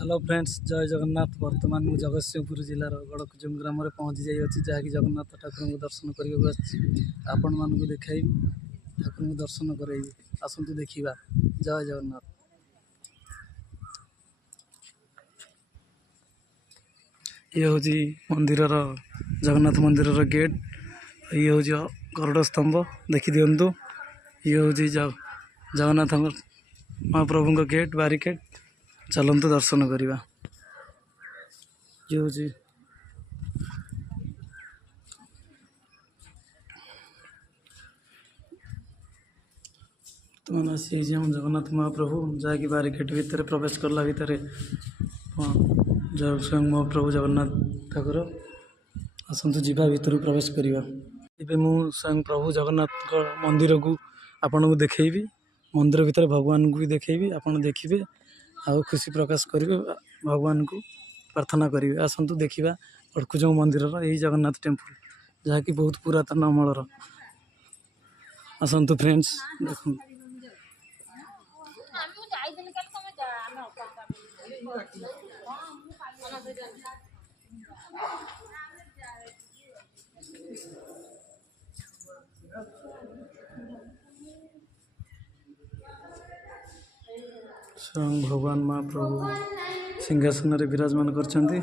Hello friends, जय जगन्नाथ। वर्तमान मु जगतसिंहपुर जिलार गड़कुजुम ग्राम में पहुँची जाइए जहाँकि जगन्नाथ ठाकुर को दर्शन करने आपण मानक देखी ठाकुर को दर्शन कराइबी। आसतु देखा। जय जगन्नाथ। ये हूँ मंदिर जगन्नाथ मंदिर गेट। ये हूँ गरुड़ स्तंभ देखी दिंतु। ये हूँ जगन्नाथ महाप्रभु गेट बारिकेड। चलतु दर्शन करवा। ये हूँ बर्तमान आसी जगन्नाथ महाप्रभु जहाँकि बारिकेड भितर प्रवेश करला भितर स्वयं महाप्रभु जगन्नाथ ठाकुर। आसतु जीवा भितर प्रवेश करवा। ए मु स्वयं प्रभु जगन्नाथ मंदिर को आपन को देखी। मंदिर भितर भगवान को भी देखी। आपन देखिए आ खुशी प्रकाश करेंगे। भगवान को प्रार्थना करेंगे। आसतु देखा गड़कुजुम मंदिर यही जगन्नाथ टेम्पल जहाँकि बहुत पुरातन अमलर। आसतु फ्रेंड्स देख। स्वयं भगवान महाप्रभु सिंहासन रे विराजमान करछन्ति।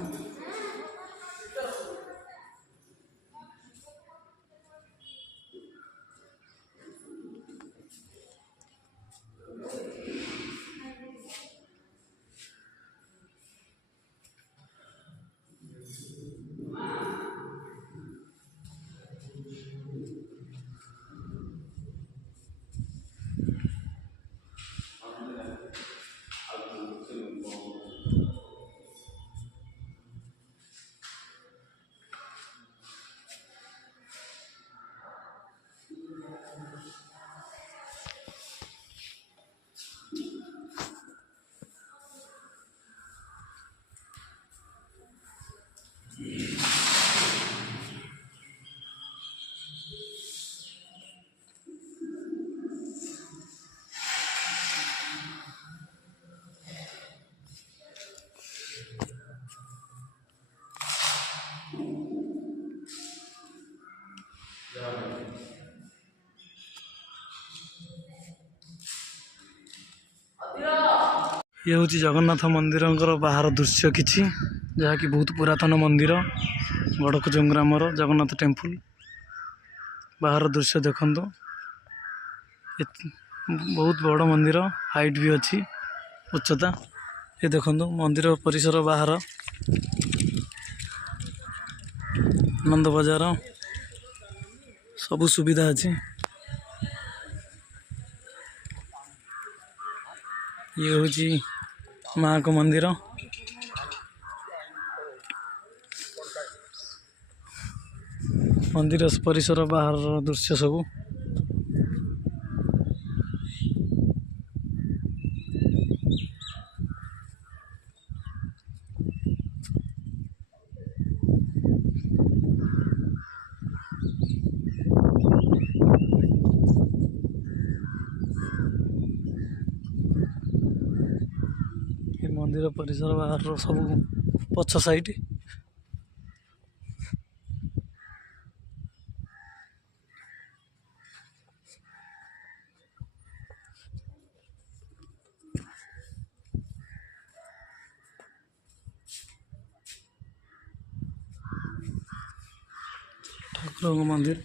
ये हूँ जगन्नाथ मंदिर बाहर दृश्य किछि जहाँकि बहुत पुरातन मंदिर गड़कुजुम ग्रामर जगन्नाथ टेम्पल बाहर दृश्य देखंतु। बहुत बड़ मंदिर हाइट भी अच्छी उच्चता। ये देखंतु मंदिर परिसर बाहर आनंद बजार सबु सुविधा अच्छी। ये हूँ माँ को मंदिर। मंदिर परिसर बाहर दृश्य सबू। मंदिर परिसर बाहर सब पछ साइड ठाकुर मंदिर।